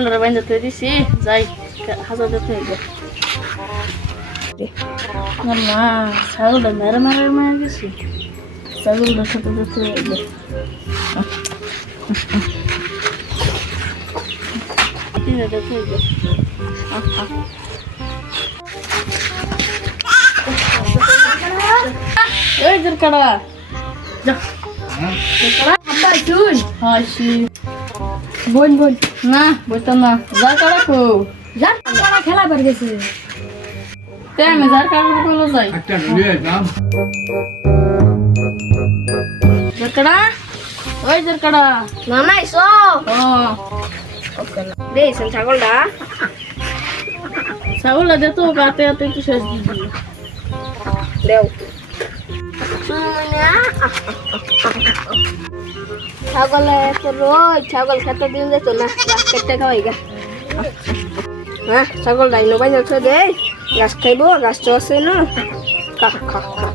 ছাগলটা বাইন্দা তুই দিছি যাই হাজার দেখতে হইব আমার মা ছাগলটা মেরে মেরে মারা গেছি ছাগলটার সাথে দেখতে হইব দেখতে হইব এই দরকারা যা আব্বা শুন হাসি বোন বোন না বইতাম না যার কারা কো যার তারা খেলা বের গেছে তে আমি যার কারা কইলো যাই একটা নিয়ে যাম দরকারা ওই দরকারা মামা এসো ও দেইছেন ছাগলটা ছাগলটা দে তো গাতে হাতে একটু শেষ দিবি দেও ছাগলে তো রোজ ছাগল খেতে দিন যেত না গাছ কেটে খাওয়াই গা হ্যাঁ ছাগল ডাইনো বাই যাচ্ছে দে গাছ খাইবো গাছ তো আছে না খা খা খা